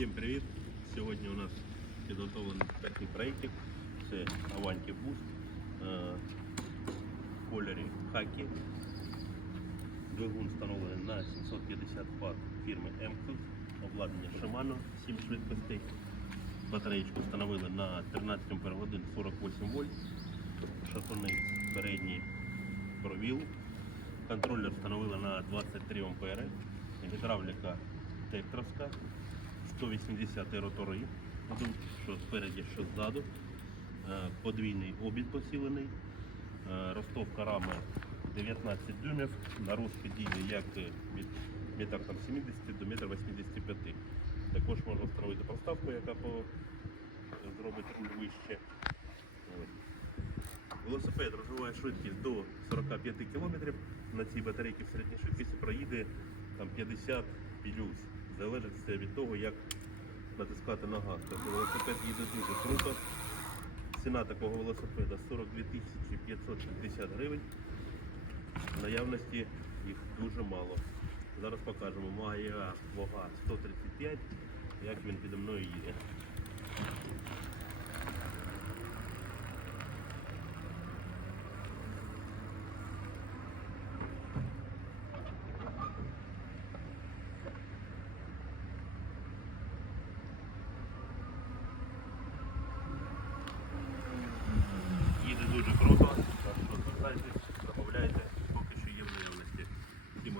Всім привіт! Сьогодні у нас підготовлений такий проєктик. Це Avanti Boost е, в кольорі хакі. Двигун встановлений на 750 Вт фірми MCUS, обладнання Shimano 7 швидкостей. Батареєчку встановили на 13 ампер 48 вольт. Шатуни передній провіл. Контролер встановили на 23 ампери. Гідравліка тектровська. 180 ротори, що спереді, що ззаду. Е, Подвійний обід посілений. Е, Ростовка рами 19 дюймів. На розпіді як від 1,70 до 1,85 м. Також можна встановити проставку, яка зробить руль вище. Велосипед розвиває швидкість до 45 км. На цій батарейці в середній швидкості проїде там 50 плюс. Залежить все від того, як натискати на газ. Тобто велосипед їде дуже круто. Ціна такого велосипеда 42 тисячі 560 гривень. Наявності їх дуже мало. Зараз покажемо. Має вага 135, як він підо мною. Їде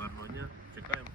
Гарного дня. Чекаємо.